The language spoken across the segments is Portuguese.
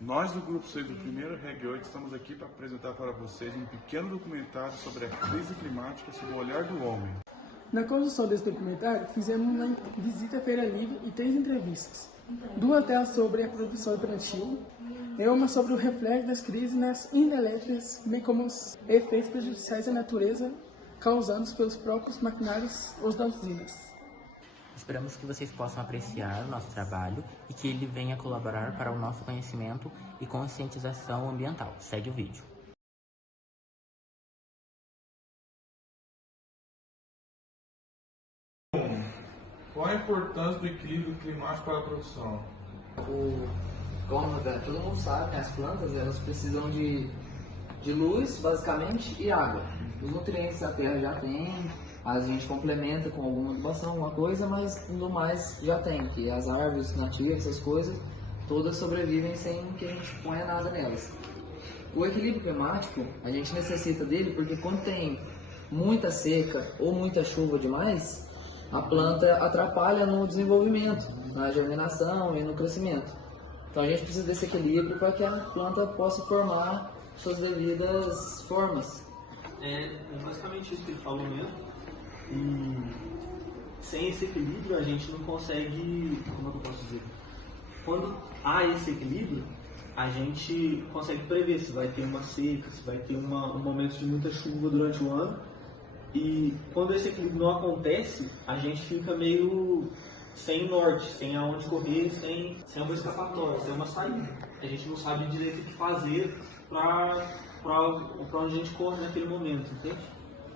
Nós do Grupo 6 do Primeiro Reg 8 estamos aqui para apresentar para vocês um pequeno documentário sobre a crise climática sob o olhar do homem. Na construção desse documentário, fizemos uma visita à Feira Livre e 3 entrevistas. 2 delas sobre a produção infantil e uma sobre o reflexo das crises nas hidrelétricas, bem como os efeitos prejudiciais à natureza causados pelos próprios maquinários ou das usinas. Esperamos que vocês possam apreciar o nosso trabalho e que ele venha colaborar para o nosso conhecimento e conscientização ambiental. Segue o vídeo. Qual a importância do equilíbrio climático para a produção? Como todo mundo sabe, as plantas elas precisam de luz, basicamente, e água. Os nutrientes a terra já tem, a gente complementa com alguma adubação, alguma coisa, mas no mais já tem, que as árvores nativas, essas coisas, todas sobrevivem sem que a gente ponha nada nelas. O equilíbrio climático, a gente necessita dele porque quando tem muita seca ou muita chuva demais, a planta atrapalha no desenvolvimento, na germinação e no crescimento. Então a gente precisa desse equilíbrio para que a planta possa formar suas devidas formas. É basicamente isso que ele falou mesmo. E sem esse equilíbrio a gente não consegue, como é que eu posso dizer? Quando há esse equilíbrio, a gente consegue prever se vai ter uma seca, se vai ter um momento de muita chuva durante o ano. E quando esse equilíbrio não acontece, a gente fica meio sem norte, sem aonde correr, sem uma escapatória, sem uma saída. A gente não sabe direito o que fazer para onde a gente corre naquele momento, entende?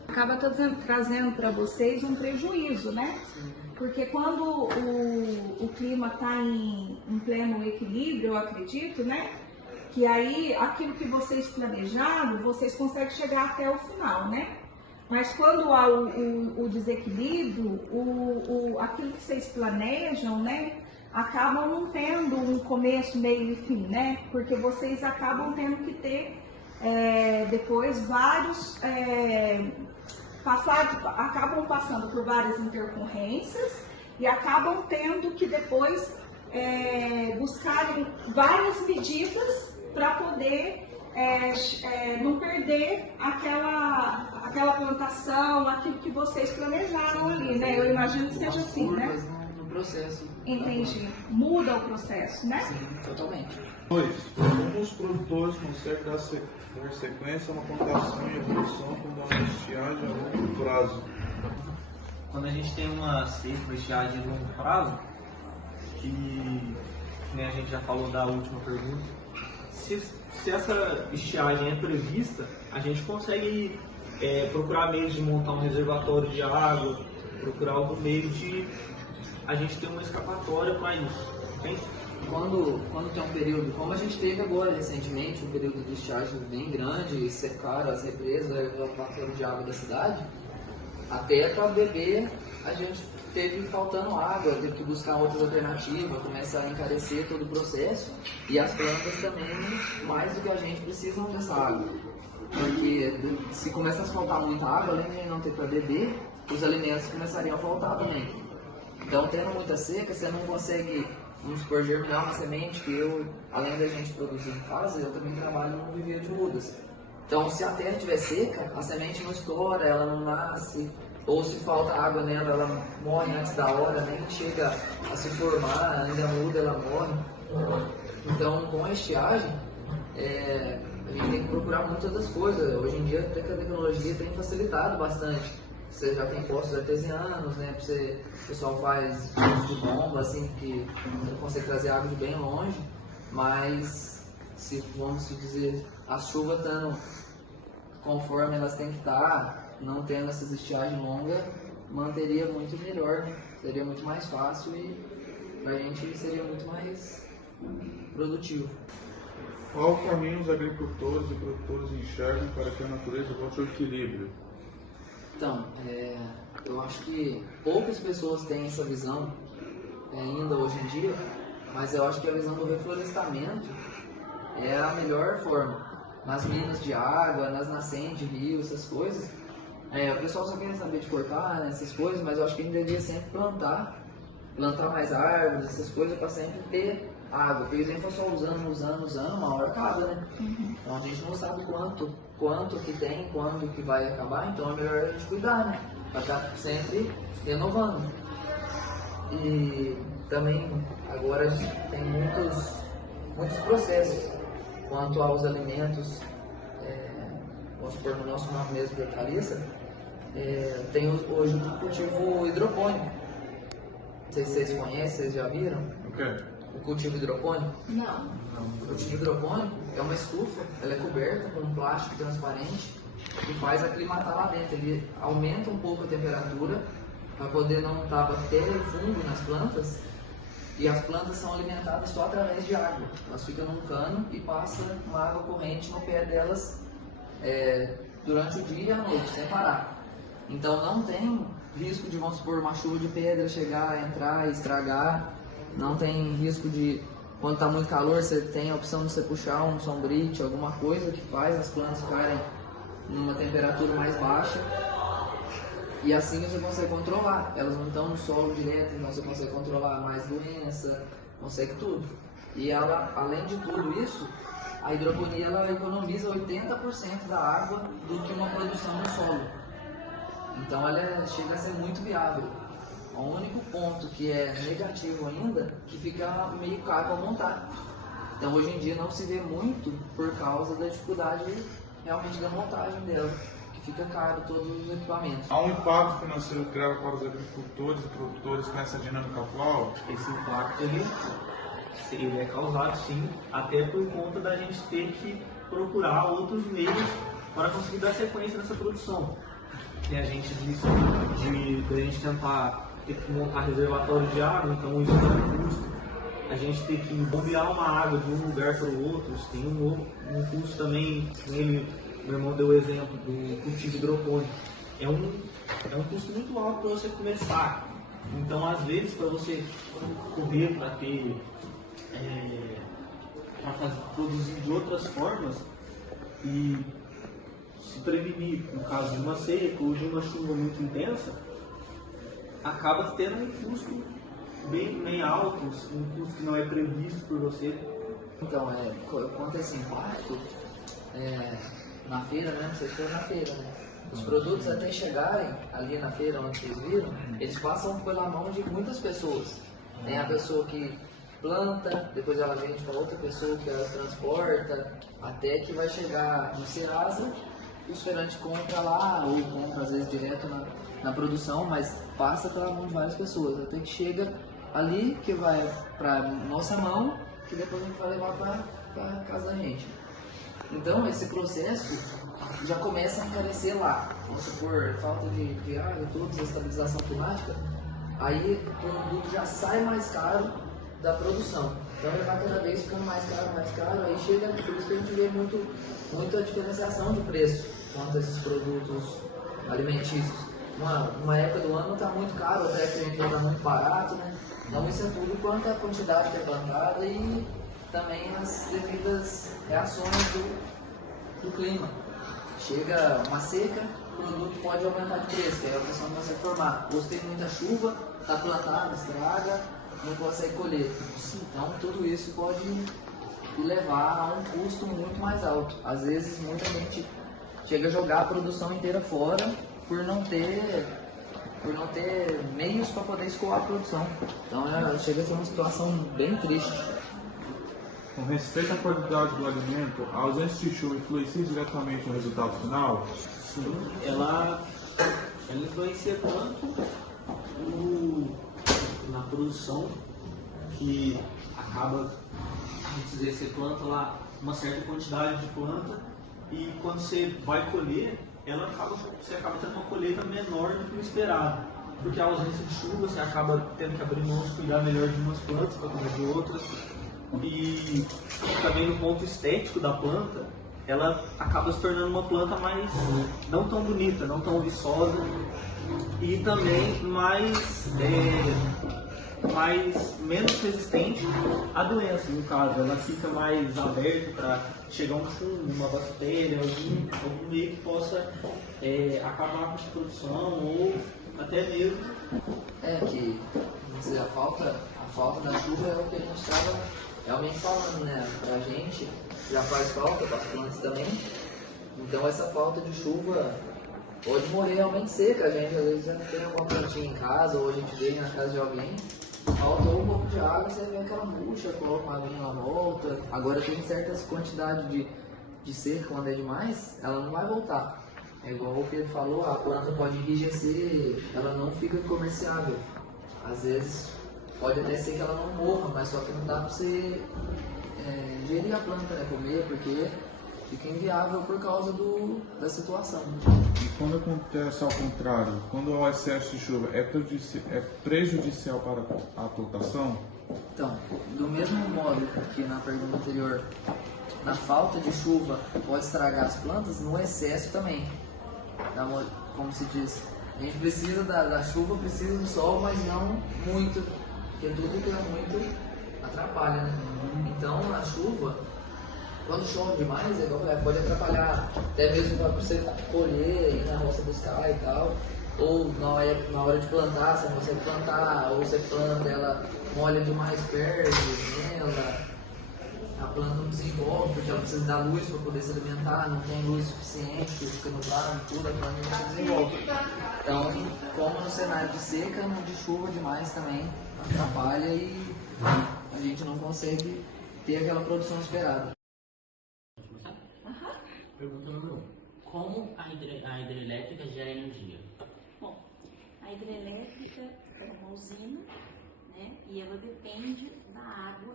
Acaba trazendo para vocês um prejuízo, né? Porque quando o clima está em pleno equilíbrio, eu acredito, né? Que aí aquilo que vocês planejaram, vocês conseguem chegar até o final, né? Mas quando há o desequilíbrio, aquilo que vocês planejam, né, acabam não tendo um começo, meio e fim, né? Porque vocês acabam tendo que ter depois vários, acabam passando por várias intercorrências e acabam tendo que depois buscarem várias medidas para poder não perder aquela plantação, aquilo que vocês planejaram ali, né? Eu imagino que seja assim, né? No processo. Entendi. Muda o processo, né? Sim, totalmente. 2. Como os produtores conseguem dar sequência a uma plantação e evolução com uma estiagem a longo prazo? Quando a gente tem uma seca, uma estiagem de longo prazo, que nem a gente já falou da última pergunta, se essa estiagem é prevista, a gente consegue procurar meios de montar um reservatório de água, procurar algum meio de a gente ter uma escapatória para isso, entende? Quando tem um período, como a gente teve agora recentemente, um período de estiagem bem grande, secaram as represas, o reservatório de água da cidade, até para beber a gente teve faltando água, teve que buscar outras alternativas, começar a encarecer todo o processo, e as plantas também, mais do que a gente, precisam dessa água. Porque se começa a faltar muita água, além de não ter para beber, os alimentos começariam a faltar também. Então, tendo muita seca, você não consegue, vamos supor, germinar uma semente, que eu, além da gente produzir em casa, eu também trabalho no viveiro de mudas. Então, se a terra estiver seca, a semente não estoura, ela não nasce, ou se falta água nela, ela morre antes da hora, nem chega a se formar, ainda muda, ela morre. Então, com a estiagem, a gente tem que procurar muitas das coisas. Hoje em dia, até que a tecnologia tem facilitado bastante. Você já tem postos artesianos, né? O pessoal faz de bomba, assim, que consegue trazer água de bem longe. Mas, se vamos dizer, as chuvas estando conforme elas têm que estar, não tendo essas estiagens longas, manteria muito melhor, né? Seria muito mais fácil e pra gente seria muito mais produtivo. Qual o caminho os agricultores e produtores enxergam para que a natureza volte ao equilíbrio? Então, eu acho que poucas pessoas têm essa visão ainda hoje em dia, mas eu acho que a visão do reflorestamento é a melhor forma. Nas minas de água, nas nascentes, rios, essas coisas, o pessoal só quer saber de cortar, né, essas coisas, mas eu acho que a gente deveria sempre plantar plantar mais árvores, essas coisas, para sempre ter água. Porque se a gente for só usando, uma hora acaba, né? Então a gente não sabe quanto que tem, quando que vai acabar, então é melhor a gente cuidar, né? Para estar sempre renovando. E também agora a gente tem muitos processos quanto aos alimentos. Vamos supor, no nosso nome mesmo de hortaliça, tem hoje o cultivo hidropônico. Não sei se vocês conhecem, vocês já viram? O quê? O cultivo hidropônico? Não. O cultivo hidropônico é uma estufa, ela é coberta com um plástico transparente que faz aclimatar lá dentro. Ele aumenta um pouco a temperatura para poder não estar bactéria e fungo nas plantas, e as plantas são alimentadas só através de água. Elas ficam num cano e passa uma água corrente no pé delas durante o dia e a noite, sem parar. Então não tem risco de, vamos supor, uma chuva de pedra chegar, entrar e estragar. Não tem risco de, quando está muito calor, você tem a opção de você puxar um sombrite, alguma coisa que faz as plantas ficarem numa temperatura mais baixa. E assim você consegue controlar. Elas não estão no solo direto, então você consegue controlar mais doença, consegue tudo. E ela, além de tudo isso, a hidroponia ela economiza 80% da água do que uma produção no solo. Então ela chega a ser muito viável. O único ponto que é negativo ainda, que fica meio caro para montar. Então hoje em dia não se vê muito por causa da dificuldade realmente da montagem dela, que fica caro todos os equipamentos. Há um impacto financeiro grave para os agricultores e produtores com essa dinâmica atual? Esse impacto ele é causado sim, até por conta da gente ter que procurar outros meios para conseguir dar sequência nessa produção. E a gente disse de a gente tentar ter que montar reservatório de água, então isso tem um custo. A gente ter que bombear uma água de um lugar para o outro, isso tem um custo também. Meu irmão deu o exemplo do cultivo hidropônico. É um custo muito alto para você começar. Então, às vezes, para você correr para ter produzir de outras formas e se prevenir no caso de uma seca ou de uma chuva muito intensa, acaba tendo um custo bem alto, um custo que não é previsto por você. Então, quanto a esse impacto, na feira, né? Vocês foram na feira, né? Os produtos até chegarem ali na feira onde vocês viram, eles passam pela mão de muitas pessoas. Tem a pessoa que planta, depois ela vende para outra pessoa que ela transporta, até que vai chegar no Serasa, e o feirante compra lá, ou compra às vezes direto na produção, mas passa pela mão de várias pessoas, até que chega ali, que vai para nossa mão, que depois a gente vai levar para casa da gente. Então esse processo já começa a encarecer lá, vamos supor, falta de água, tudo, desestabilização climática, aí o produto já sai mais caro da produção. Então ele vai cada vez ficando mais caro, aí chega, por isso que a gente vê muita diferenciação de preço quanto a esses produtos alimentícios. Uma época do ano está muito caro, outra época está muito barato, né? Então isso é tudo quanto a quantidade que é plantada e também as devidas reações do clima. Chega uma seca, o produto pode aumentar de preço, que aí a pessoa não consegue formar. Ou se tem muita chuva, está plantado, estraga, não consegue colher. Então tudo isso pode levar a um custo muito mais alto. Às vezes muita gente chega a jogar a produção inteira fora por não ter meios para poder escoar a produção. Então chega a ser uma situação bem triste. Com respeito à qualidade do alimento, a ausência de chuva influencia diretamente no resultado final? Sim, ela influencia tanto na produção, que acaba, vamos dizer, você planta lá uma certa quantidade de planta e quando você vai colher, você acaba tendo uma colheita menor do que o esperado. Porque a ausência de chuva, você acaba tendo que abrir mão de cuidar melhor de umas plantas para cuidar de outras. E também no ponto estético da planta, ela acaba se tornando uma planta mais, não tão bonita, não tão viçosa e também menos resistente à doença. No caso, ela fica mais aberta para chegar um fungo, uma bactéria, algum meio que possa acabar com a produção ou até mesmo que dizer, a falta da chuva é o que a gente estava realmente falando, né? Pra gente já faz falta, para as plantas também. Então essa falta de chuva pode morrer realmente seca. A gente às vezes já tem uma plantinha em casa, ou a gente vê na casa de alguém, faltou um pouco de água, você vê aquela bucha, coloca uma aguinha na volta. Agora tem certas quantidades de seca, quando é demais, ela não vai voltar. É igual o Pedro falou, a planta pode enrijecer, ela não fica comerciável. Às vezes pode até ser que ela não morra, mas só que não dá pra você gerir a planta, né, comer, porque fica inviável por causa da situação. E quando acontece ao contrário, quando o excesso de chuva é prejudicial para a plantação? Então, do mesmo modo que na pergunta anterior, na falta de chuva pode estragar as plantas, no excesso também. Como se diz, a gente precisa da chuva, precisa do sol, mas não muito, porque tudo que é muito atrapalha, né? Então, a chuva, quando chove demais, pode atrapalhar até mesmo para você colher, ir na roça buscar e tal. Ou na hora de plantar, você não consegue plantar, ou você planta, ela molha demais, perde nela, a planta não desenvolve porque ela precisa dar luz para poder se alimentar, não tem luz suficiente, fica nublado, tudo, a planta não se desenvolve. Então, como no cenário de seca, no de chuva demais também atrapalha e a gente não consegue ter aquela produção esperada. Pergunta número 1. Como a hidrelétrica gera energia? Bom, a hidrelétrica é uma usina, né, e ela depende da água,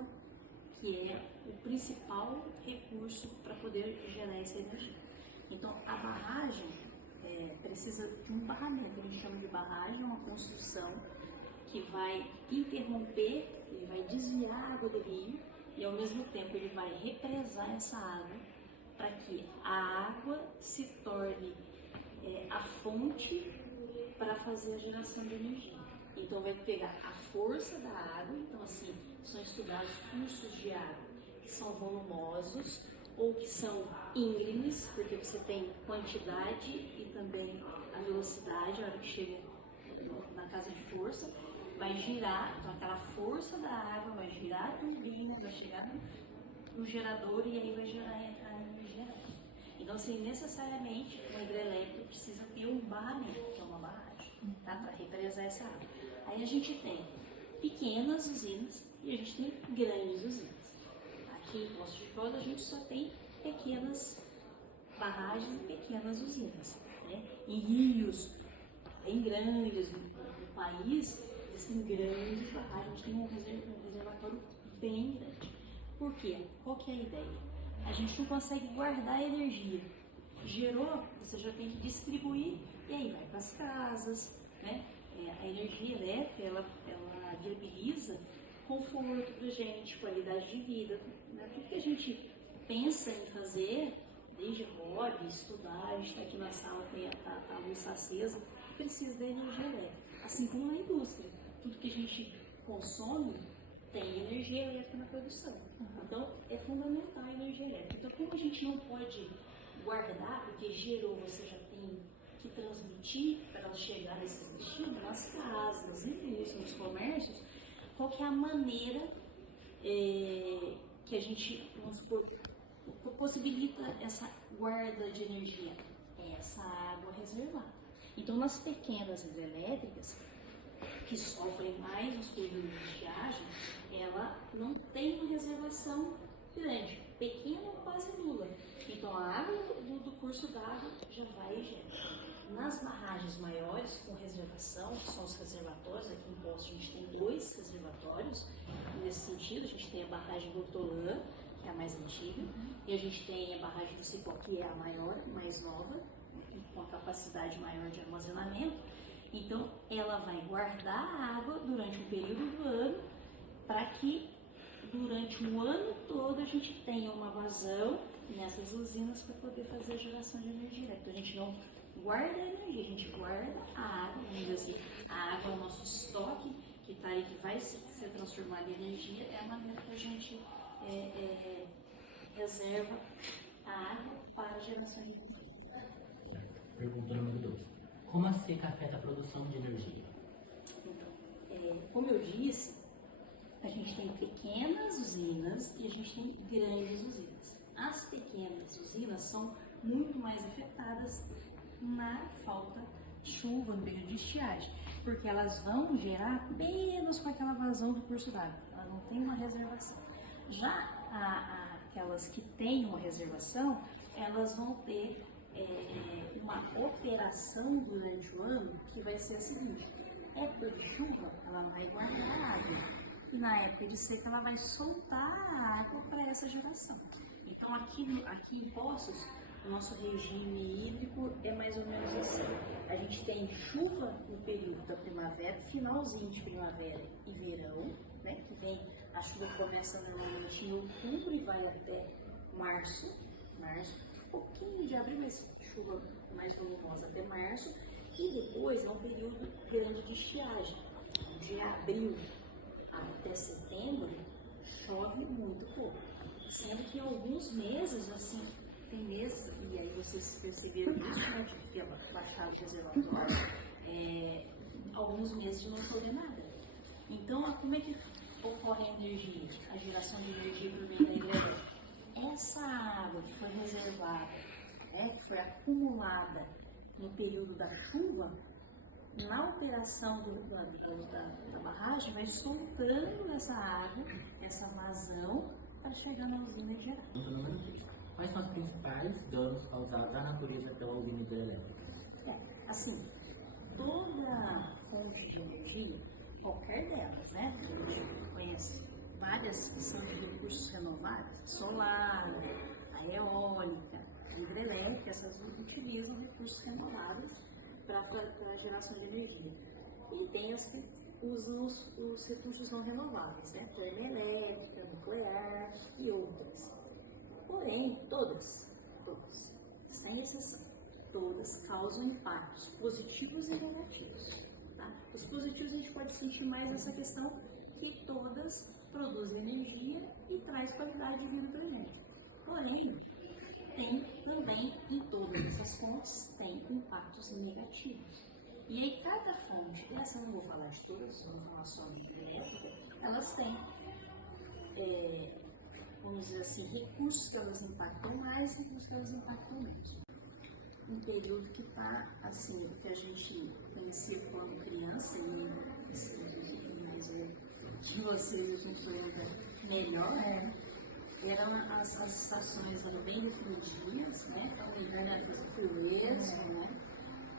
que é o principal recurso para poder gerar essa energia. Então, a barragem precisa de um barramento, a gente chama de barragem, uma construção que vai interromper, ele vai desviar a água do rio e ao mesmo tempo ele vai represar essa água para que a água se torne a fonte para fazer a geração de energia. Então vai pegar a força da água, então assim, são estudados cursos de água que são volumosos ou que são íngremes, porque você tem quantidade e também a velocidade, a hora que chega na casa de força, vai girar, então aquela força da água vai girar a turbina, vai chegar no gerador e aí vai gerar a energia. Então, assim, necessariamente, uma hidrelétrica precisa ter um barramento, que é uma barragem, tá? Para represar essa água. Aí a gente tem pequenas usinas e a gente tem grandes usinas. Aqui em Poços de Caldas a gente só tem pequenas barragens e pequenas usinas, né? Em rios bem grandes no país, existem grandes barragens, a gente tem um reservatório bem grande. Por quê? Qual que é a ideia? A gente não consegue guardar a energia. Gerou, você já tem que distribuir e aí vai para as casas, né? A energia elétrica, ela viabiliza conforto para a gente, qualidade de vida, né? Tudo que a gente pensa em fazer, desde hobby, estudar, a gente está aqui na sala, tem a luz acesa, precisa da energia elétrica. Assim como na indústria, tudo que a gente consome tem energia elétrica na produção. Então, é fundamental a energia elétrica. Então, como a gente não pode guardar, porque gerou, você já tem que transmitir para ela chegar nesses destinos, nas casas, nas indústrias, nos comércios, qual que é a maneira que a gente, vamos supor, possibilita essa guarda de energia? É essa água reservada. Então, nas pequenas hidrelétricas, que sofrem mais os períodos de estiagem, ela não tem uma reservação grande, pequena ou quase nula. Então a água do curso d'água já vai e gera. Nas barragens maiores, com reservação, que são os reservatórios, aqui em Poços a gente tem 2 reservatórios, nesse sentido, a gente tem a barragem do Hortolã, que é a mais antiga, e a gente tem a barragem do Cipó, que é a maior, mais nova, com a capacidade maior de armazenamento. Então, ela vai guardar a água durante um período do ano para que durante o ano todo a gente tenha uma vazão nessas usinas para poder fazer a geração de energia. Então, a gente não guarda a energia, a gente guarda a água, vamos dizer assim, a água é o nosso estoque que está aí, que vai ser transformado em energia, é a maneira que a gente reserva a água para a geração de energia. Pergunta número 2. Como a seca afeta a produção de energia? Então, como eu disse, a gente tem pequenas usinas e a gente tem grandes usinas. As pequenas usinas são muito mais afetadas na falta de chuva, no período de estiagem, porque elas vão gerar apenas com aquela vazão do curso d'água, elas não têm uma reservação. Já aquelas que têm uma reservação, elas vão ter uma operação durante o ano que vai ser a seguinte: época de chuva, ela vai guardar água, e na época de seca ela vai soltar a água para essa geração. Então aqui em Poços, o nosso regime hídrico é mais ou menos assim. A gente tem chuva no período da primavera, finalzinho de primavera e verão, né? Que vem, a chuva começa normalmente em outubro e vai até março, um pouquinho de abril, mas chuva mais volumosa até março. E depois é um período grande de estiagem. De abril até setembro chove muito pouco, sendo que em alguns meses, assim, tem meses, e aí vocês perceberam isso, né, de ter baixado o reservatório, alguns meses de não chover nada. Então, como é que ocorre a energia, a geração de energia por meio da hidrelétrica? Essa água que foi reservada, né, que foi acumulada no período da chuva, na operação da barragem, vai soltando essa água, essa vazão, para chegar na usina e gerar. Quais são os principais danos causados à natureza pela usina hidrelétrica? Assim, toda fonte de energia, qualquer delas, né? A gente conhece várias que são de recursos renováveis: solar, a eólica, a hidrelétrica, essas utilizam recursos renováveis para a geração de energia. E tem as que usam os recursos não renováveis, né? Termoelétrica, nuclear e outras. Porém, todas, sem exceção, todas causam impactos positivos e negativos. Tá? Os positivos a gente pode sentir mais nessa questão que todas produzem energia e traz qualidade de vida para a gente. Porém, tem também, em todas essas fontes, tem impactos negativos. E aí cada fonte, essa eu não vou falar de todas, não vou falar só de hidrelétrica, elas têm, vamos dizer assim, recursos que elas impactam mais e recursos que elas impactam menos. Um período que está, assim, o que a gente conhecia quando criança, e assim, dizer que vocês a gente lembra melhor, eram as estações bem definidas, né? O inverno era frio, né?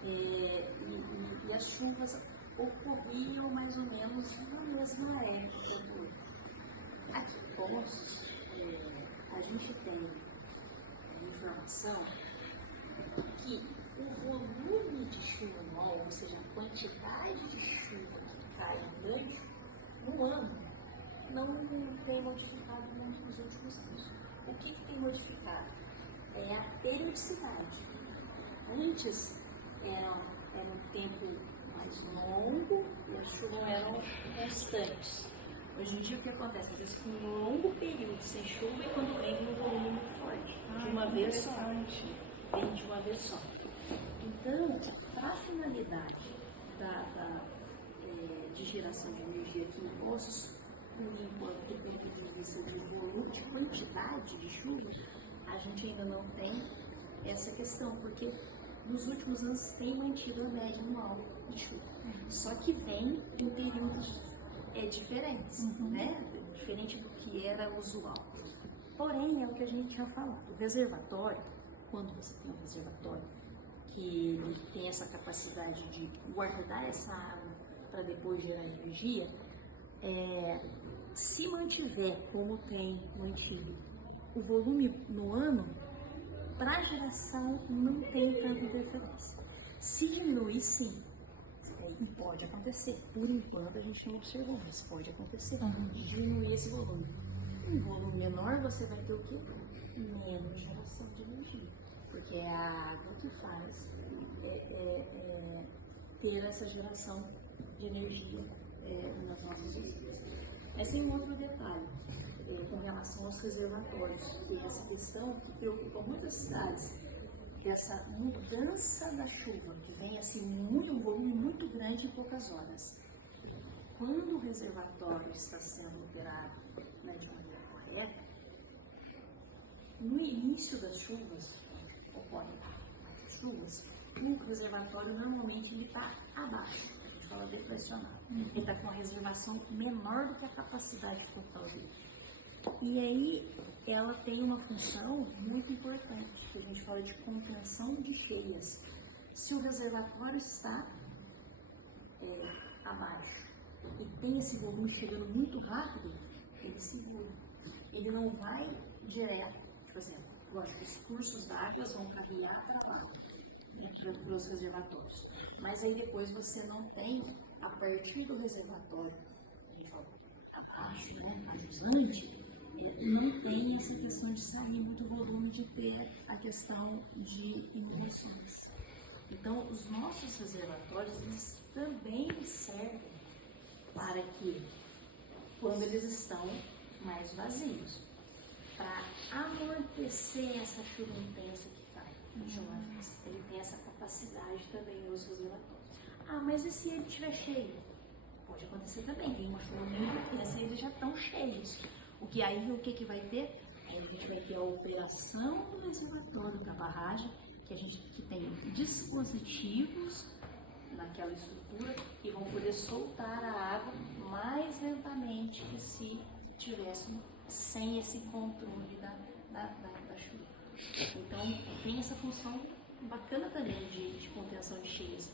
E as chuvas ocorriam mais ou menos na mesma época do ano. Aqui em Poços, a gente tem informação que o volume de chuva anual, ou seja, a quantidade de chuva que cai durante um ano, não tem modificado muito nos últimos anos. O que tem modificado? É a periodicidade. Antes era um tempo mais longo e as chuvas eram constantes. Hoje em dia o que acontece? Às vezes com um longo período sem chuva e quando vem um volume muito forte. De uma vez só. Vem de uma vez só. Então, para a finalidade de geração de energia aqui em Poços, por enquanto, do ponto de vista de volume, de quantidade de chuva, a gente ainda não tem essa questão, porque nos últimos anos tem mantido a média anual de chuva. Só que vem em períodos diferentes, né? Diferente do que era usual. Porém, é o que a gente tinha falado. O reservatório, quando você tem um reservatório que ele tem essa capacidade de guardar essa água para depois gerar energia, se mantiver como tem mantido o volume no ano, para a geração não tem tanta interferência. Se diminuir, sim, pode acontecer. Por enquanto a gente não observou, mas pode acontecer de diminuir esse volume. Um volume menor, você vai ter o quê? Menos geração de energia, porque é a água que faz ter essa geração de energia nas nossas usinas. Mas tem um outro detalhe com relação aos reservatórios, e essa questão que preocupa muitas cidades, dessa mudança da chuva, que vem assim um volume muito grande em poucas horas. quando o reservatório está sendo operado, né, de maneira correta, no início das chuvas, ocorrem as chuvas, o reservatório normalmente ele está abaixo, a gente fala depressionado. Ele está com uma reservação menor do que a capacidade total dele. E aí ela tem uma função muito importante, que a gente fala de contenção de cheias. Se o reservatório está abaixo e tem esse volume chegando muito rápido, ele segura. Ele não vai direto, tipo assim, lógico, os cursos d'água vão caminhar para lá, né, para os reservatórios. Mas aí depois você não tem, a partir do reservatório, a gente fala abaixo, né, ajusante, não tem essa questão de sair muito volume, de ter a questão de inundações. Então, os nossos reservatórios, eles também servem para que, quando eles estão mais vazios, para amortecer essa chuva intensa que cai. Ele tem essa capacidade também nos reservatórios. Ah, mas e se ele estiver cheio? Pode acontecer também, tem uma chuva muito intensa e eles já estão cheios. O que vai ter? Aí a gente vai ter a operação do reservatório para barragem, que tem dispositivos naquela estrutura e vão poder soltar a água mais lentamente que se tivessem sem esse controle da chuva. Então, tem essa função bacana também de contenção de cheias.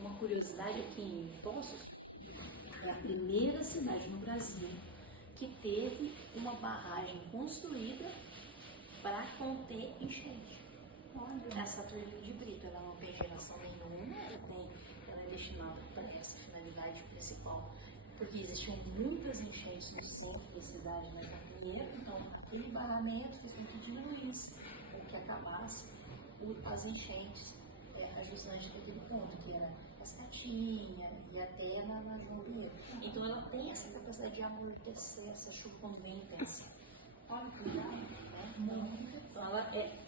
Uma curiosidade aqui em Poços, é a primeira cidade no Brasil que teve uma barragem construída para conter enchente. Essa turbina de Brito, ela não tem geração nenhuma, ela é destinada para essa finalidade principal, porque existiam muitas enchentes no centro da cidade na Capinheira, então aquele barramento fez com que diminuísse ou que acabasse as enchentes ajustante daquele ponto, que era Cascatinha e até na João Pinheiro. Então ela tem essa capacidade de amortecer essa chuva quando vem intensa. Olha que cuidado, né? Então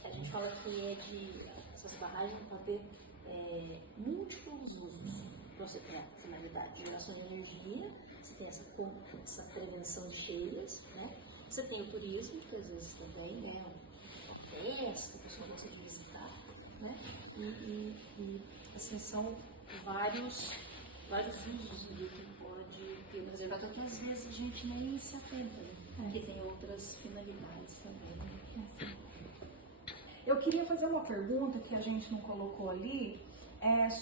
a gente fala que essas barragens podem ter múltiplos usos para você ter a finalidade de geração de energia, você tem essa prevenção de cheias, né? Você tem o turismo, que às vezes também é uma festa, que a pessoa gosta de visitar, né? E assim, são vários usos que pode ter no reservatório, que às vezes a gente nem se atenta, né? Porque tem outras finalidades também. Eu queria fazer uma pergunta que a gente não colocou ali,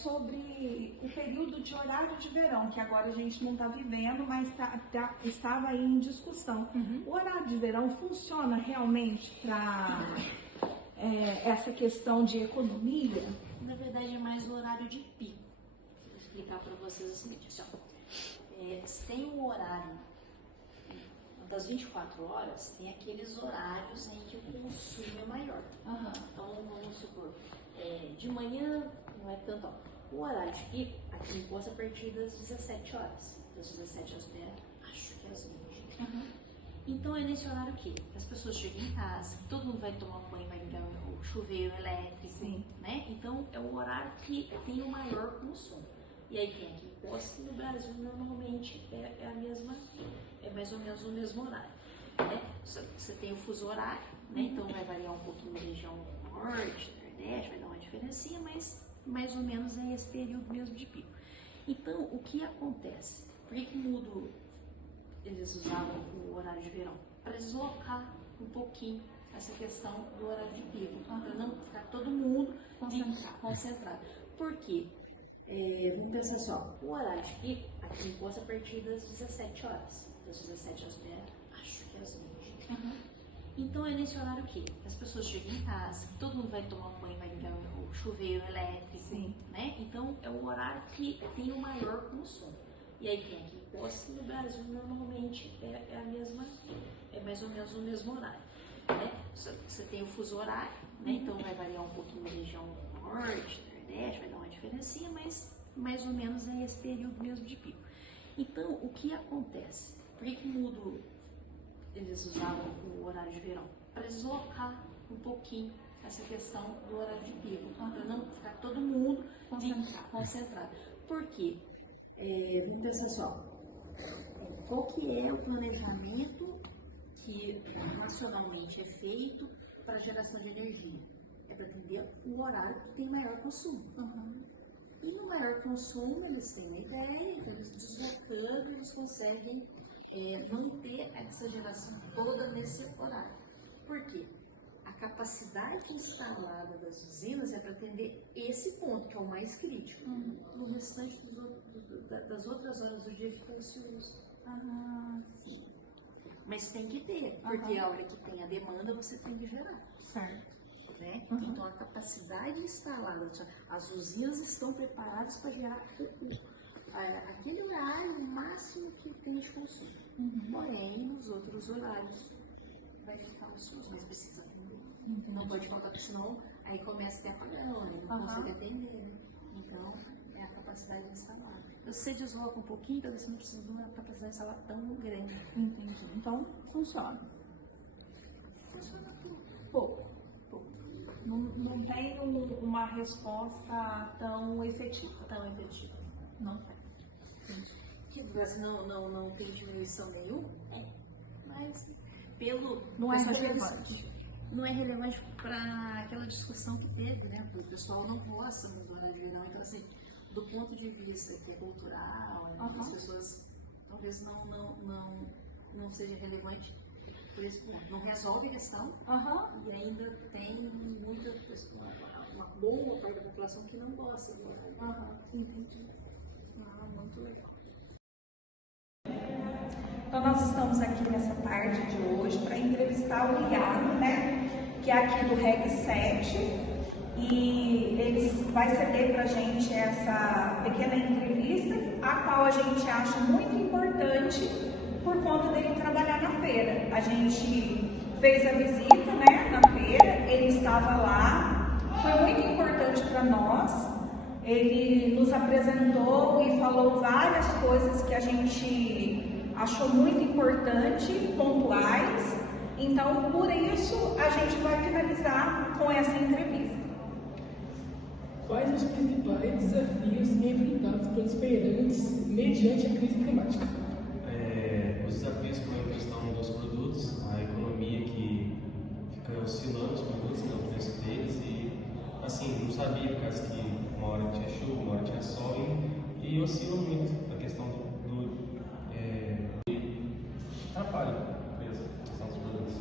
sobre o período de horário de verão, que agora a gente não está vivendo, mas estava aí em discussão. O horário de verão funciona realmente para essa questão de economia? Na verdade, é mais o horário de pico. Vou explicar para vocês o seguinte, se tem um horário das 24 horas, tem aqueles horários em que o consumo é maior. Então, vamos supor, de manhã não é tanto. O horário de pico, aqui em Poços, a partir das 17 horas. Das 17 às 10, acho que às 20. Então, é nesse horário que as pessoas chegam em casa, todo mundo vai tomar banho, vai ligar o chuveiro elétrico, né? Então, é o horário que tem o maior consumo. E aí tem aqui em Poços, no Brasil, normalmente é mais ou menos o mesmo horário. Né? Você tem o fuso horário, né? Então vai variar um pouquinho na região norte, nordeste, vai dar uma diferencinha, mas mais ou menos é esse período mesmo de pico. Então, o que acontece? Por que muda? Eles usavam o horário de verão? Para deslocar um pouquinho essa questão do horário de pico, para não ficar todo mundo concentrado. Por quê? Vamos pensar só, o horário de pico aqui em Poços a partir das 17 horas, das 17 às 10, acho que às 20. Então é nesse horário que as pessoas chegam em casa, todo mundo vai tomar banho, vai ligar o chuveiro elétrico, né? Então é o horário que tem o maior consumo. E aí tem aqui em Poços, no Brasil normalmente é mais ou menos o mesmo horário. Né? Você tem o fuso horário, né? Então vai variar um pouquinho na região norte, nordeste, vai dar uma diferencinha, mas mais ou menos é esse período mesmo de pico. Então, o que acontece? Por que muda? Eles usavam o horário de verão? Para deslocar um pouquinho essa questão do horário de pico, para não ficar todo mundo concentrado. Por quê? Vamos pensar só, Qual que é o planejamento que racionalmente é feito para geração de energia? É para atender o horário que tem maior consumo. E no maior consumo, eles têm uma ideia, então eles deslocando, eles conseguem manter essa geração toda nesse horário. Por quê? A capacidade instalada das usinas é para atender esse ponto, que é o mais crítico. No restante das outras horas do dia fica ocioso. Sim. Mas tem que ter, porque a hora que tem a demanda, você tem que gerar. Certo. Né? Então, a capacidade instalada, as usinas estão preparadas para gerar aquele horário máximo que tem de consumo. Porém, nos outros horários vai ficar ocioso, mas precisa atender. Não pode faltar, porque senão aí começa a ter apagão, né? Não consegue atender. Né? Então, é a capacidade instalada. Você desloca um pouquinho, então você não precisa de uma capacidade instalada tão grande. Entendi. Então, funciona. Funciona Pouco. Não tem uma resposta tão efetiva. Não tem. Que você não tem diminuição nenhuma? Mas não é relevante. Não é relevante para aquela discussão que teve, né? Porque o pessoal não gosta do horário geral. Então, assim, do ponto de vista que é cultural, as pessoas talvez não seja relevante. Por isso, não resolve a questão e ainda tem muita pessoa, uma boa parte da população que não gosta do horário. Entendi. Muito legal. Então, nós estamos aqui nessa tarde de hoje para entrevistar o Liano, né? Que é aqui do Reg 7. E ele vai ceder para a gente essa pequena entrevista, a qual a gente acha muito importante por conta dele trabalhar na feira. A gente fez a visita, né, na feira, ele estava lá, foi muito importante para nós. Ele nos apresentou e falou várias coisas que a gente achou muito importante, pontuais. Então, por isso, a gente vai finalizar com essa entrevista. Quais os principais desafios enfrentados pelos feirantes mediante a crise climática? Os desafios com a questão dos produtos, a economia que fica oscilando os produtos, né, o preço deles, e assim, não sabia, por causa que uma hora tinha chuva, uma hora tinha sol, e oscila muito a questão atrapalha a questão dos produtos.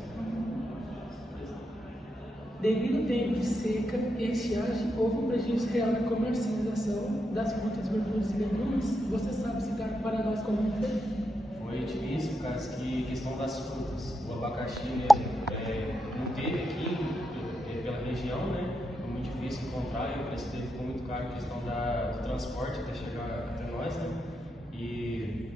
Devido ao tempo de seca e estiagem, houve um prejuízo real na comercialização das frutas, verduras e legumes. Você sabe citar para nós como foi? Foi difícil, por causa que questão das frutas, o abacaxi mesmo, não teve aqui pela região, né? Foi muito difícil encontrar e o preço dele ficou muito caro, questão do transporte até chegar até nós, né? E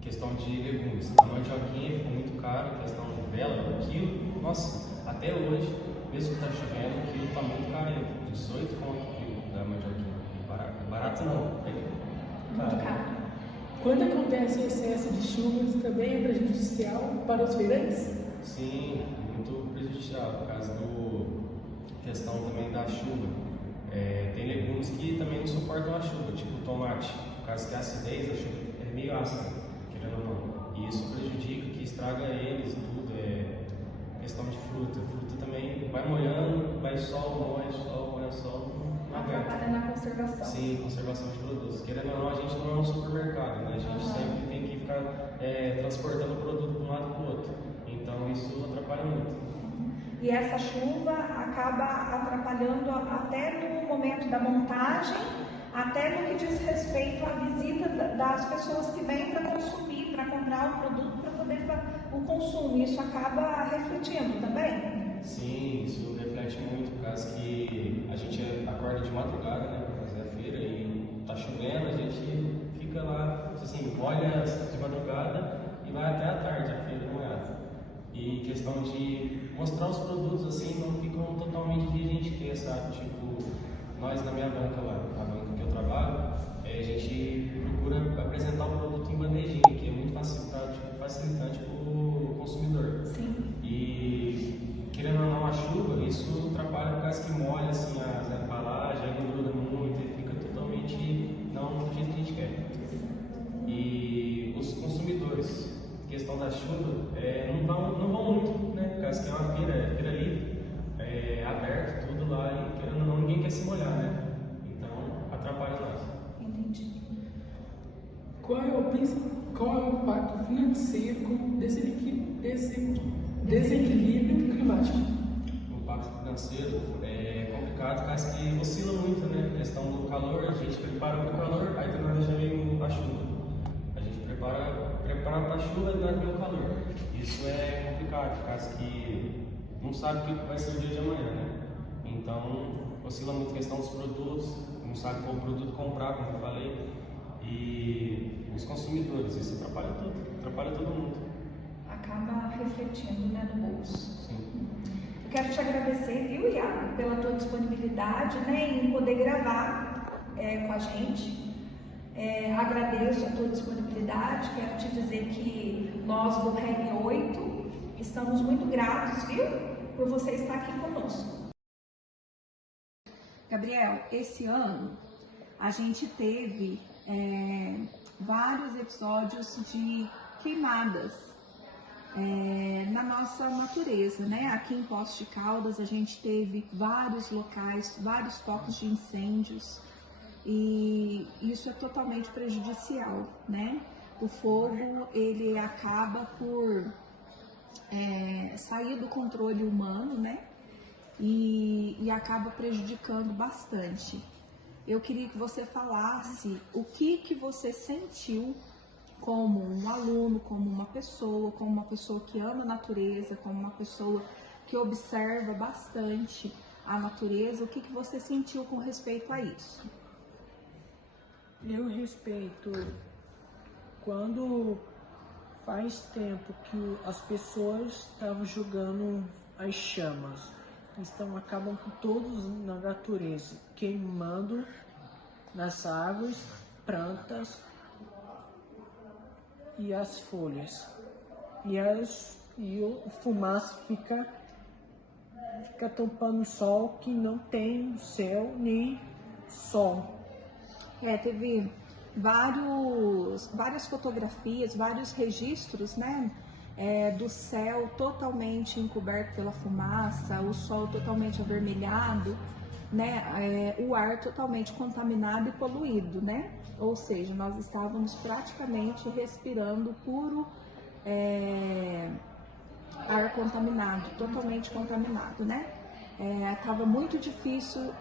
questão de legumes, a mandioquinha ficou muito caro, questão dela, o quilo, nossa, até hoje, mesmo que está chovendo, o quilo está muito caro ainda, 18 conto o quilo da mandioquinha, barato não, Muito caro. Quando acontece o excesso de chuvas, também é prejudicial para os feirantes? Sim, muito prejudicial, por causa da questão também da chuva. Tem legumes que também não suportam a chuva, tipo o tomate, por causa que a acidez da chuva é meio ácida, querendo ou não. E isso prejudica, que estraga eles, tudo. Questão de fruta. Fruta também vai molhando, vai sol, molha sol, não aguenta. Atrapalha na conservação. Sim, conservação de produtos. Querendo ou não, a gente não é um supermercado, né? A gente sempre tem que ficar transportando o produto de um lado para o outro. Então isso atrapalha muito. E essa chuva acaba atrapalhando até no momento da montagem, até no que diz respeito à visita das pessoas que vêm para consumir, para comprar o produto, para poder o consumo. Isso acaba refletindo também? Sim, isso reflete muito, por causa que a gente acorda de madrugada, né, para fazer a feira e tá chovendo, a gente fica lá, assim, molha de madrugada e vai até a tarde a feira molhada. E questão de mostrar os produtos, assim, não ficam totalmente que a gente quer, sabe? Tipo, nós na minha banca lá, na banca que eu trabalho, a gente procura apresentar o produto em bandejinha, que é muito facilitante para o consumidor. Sim. E querendo ou não, a chuva, isso atrapalha por causa que molha assim, as embalagens, aí gruda muito e fica totalmente não do jeito que a gente quer. E os desequilíbrio climático. O impacto financeiro é complicado, por causa que oscila muito, né? A questão do calor, a gente prepara para o calor, aí do nada já vem a chuva. A gente prepara para a chuva e do nada vem o calor. Isso é complicado, por causa que não sabe o que vai ser o dia de amanhã, né? Então, oscila muito a questão dos produtos, não sabe qual produto comprar, como eu falei, e os consumidores, isso atrapalha todo mundo. Acaba refletindo, né, no bolso. Sim. Eu quero te agradecer, viu, Iago, pela tua disponibilidade, né, em poder gravar com a gente. Agradeço a tua disponibilidade, quero te dizer que nós do REG 8 estamos muito gratos, viu, por você estar aqui conosco. Gabriel, esse ano a gente teve vários episódios de queimadas na nossa natureza, né? Aqui em Poços de Caldas a gente teve vários locais, vários focos de incêndios e isso é totalmente prejudicial, né? O fogo, ele acaba por sair do controle humano, né? E acaba prejudicando bastante. Eu queria que você falasse o que você sentiu como um aluno, como uma pessoa que ama a natureza, como uma pessoa que observa bastante a natureza, o que você sentiu com respeito a isso? Eu respeito quando faz tempo que as pessoas estavam jogando as chamas, então acabam com todos na natureza, queimando nas árvores, plantas e as folhas. E o fumaça fica tampando o sol, que não tem céu nem sol. Teve várias fotografias, vários registros, né? Do céu totalmente encoberto pela fumaça, o sol totalmente avermelhado, né? O ar totalmente contaminado e poluído, né? Ou seja, nós estávamos praticamente respirando puro ar contaminado, totalmente contaminado, né? Estava muito difícil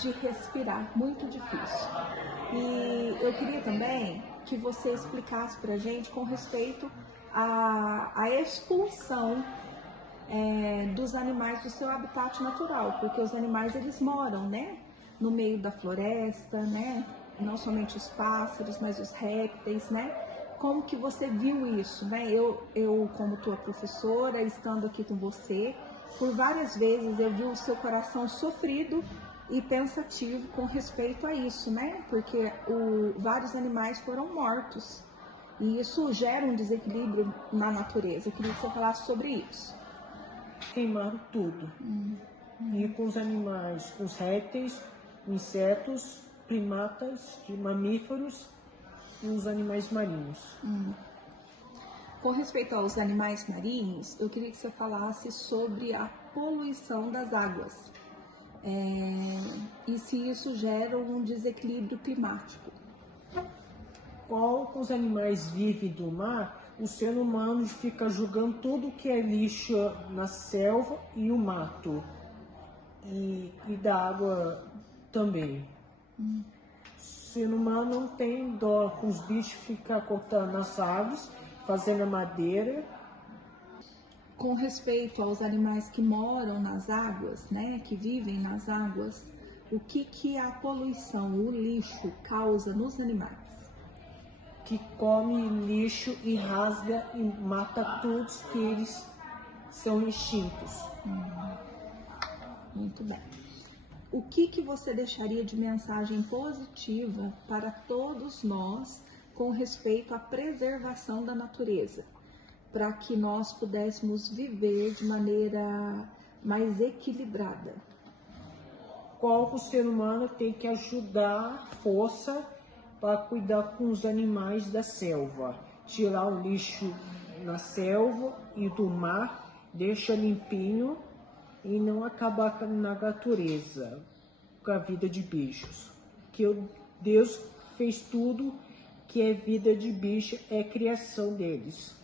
de respirar, muito difícil. E eu queria também que você explicasse para a gente com respeito à expulsão dos animais do seu habitat natural, porque os animais eles moram, né, no meio da floresta, né, não somente os pássaros, mas os répteis, né? Como que você viu isso, né? Eu como tua professora, estando aqui com você, por várias vezes eu vi o seu coração sofrido e pensativo com respeito a isso, né? Porque vários animais foram mortos e isso gera um desequilíbrio na natureza. Eu queria que você falasse sobre isso. Queimaram tudo. E com os animais, os répteis, insetos, primatas, mamíferos e os animais marinhos. Com respeito aos animais marinhos, eu queria que você falasse sobre a poluição das águas. E se isso gera um desequilíbrio climático. Qual os animais vivem do mar, o ser humano fica jogando tudo que é lixo na selva e o mato. E da água também. O ser humano não tem dó com os bichos ficar cortando as árvores, fazendo a madeira. Com respeito aos animais que moram nas águas, né, que vivem nas águas, o que a poluição, o lixo causa nos animais? Que come lixo e rasga e mata todos que eles são extintos. Muito bem. O que você deixaria de mensagem positiva para todos nós com respeito à preservação da natureza, para que nós pudéssemos viver de maneira mais equilibrada? Qual o ser humano tem que ajudar força para cuidar com os animais da selva, tirar o lixo na selva e do mar, deixa limpinho e não acabar na natureza, com a vida de bichos. Que Deus fez tudo que é vida de bicho, é criação deles.